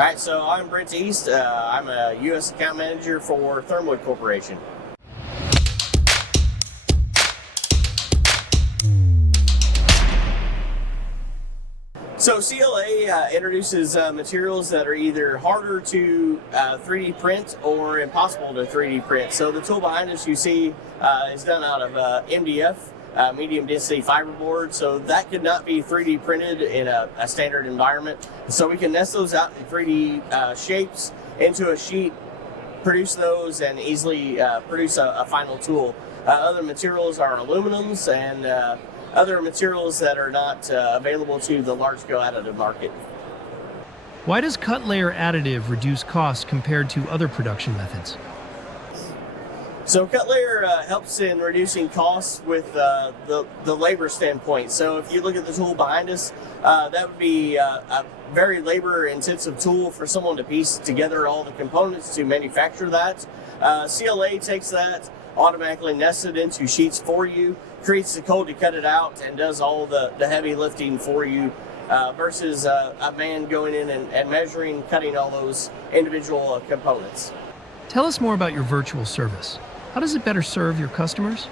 All right, so I'm Brent East. I'm a U.S. account manager for Thermwood Corporation. So CLA introduces materials that are either harder to 3D print or impossible to 3D print. So the tool behind us you see is done out of MDF, medium density fiberboard. So that could not be 3D printed in a standard environment. So we can nest those out in 3D shapes into a sheet, produce those, and easily produce a final tool. Other materials are aluminums and other materials that are not available to the large-scale additive market. Why does cut layer additive reduce costs compared to other production methods? So cut layer helps in reducing costs with the labor standpoint. So if you look at the tool behind us, that would be a very labor-intensive tool for someone to piece together all the components to manufacture that. CLA takes that, automatically nests it into sheets for you, creates the code to cut it out, and does all the heavy lifting for you versus a man going in and measuring, cutting all those individual components. Tell us more about your virtual service. How does it better serve your customers?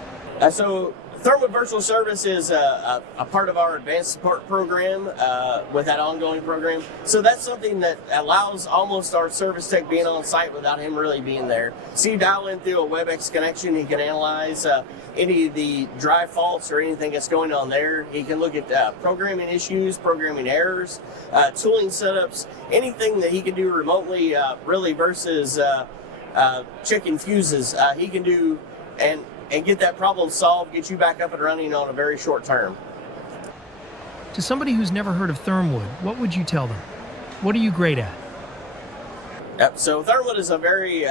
So Thermwood Virtual Service is a part of our advanced support program with that ongoing program. So that's something that allows almost our service tech being on site without him really being there. So you dial in through a WebEx connection, he can analyze any of the drive faults or anything that's going on there. He can look at programming issues, programming errors, tooling setups, anything that he can do remotely really versus checking fuses. He can do and get that problem solved, get you back up and running on a very short term. To somebody who's never heard of Thermwood, what would you tell them? What are you great at? Yep. So Thermwood is a very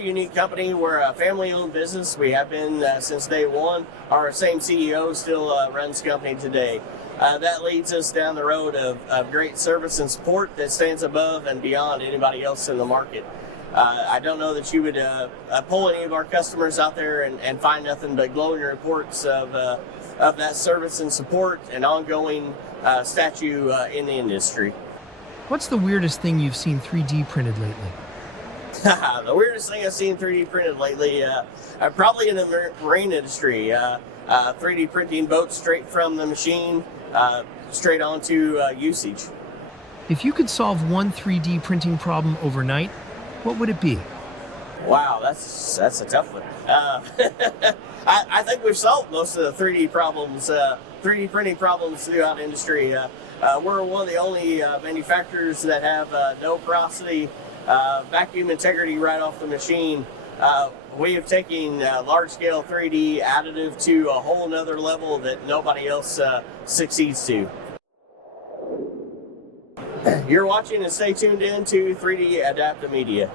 unique company. We're a family-owned business. We have been since day one. Our same CEO still runs the company today. That leads us down the road of great service and support that stands above and beyond anybody else in the market. I don't know that you would pull any of our customers out there and find nothing but glowing reports of that service and support and ongoing statue in the industry. What's the weirdest thing you've seen 3D printed lately? The weirdest thing I've seen 3D printed lately, probably in the marine industry. 3D printing boats straight from the machine, straight onto usage. If you could solve one 3D printing problem overnight, what would it be? Wow, that's a tough one. I think we've solved most of the 3D problems, 3D printing problems throughout the industry. We're one of the only manufacturers that have no porosity, vacuum integrity right off the machine. We have taken large-scale 3D additive to a whole nother level that nobody else succeeds to. You're watching and stay tuned in to 3DAdept Media.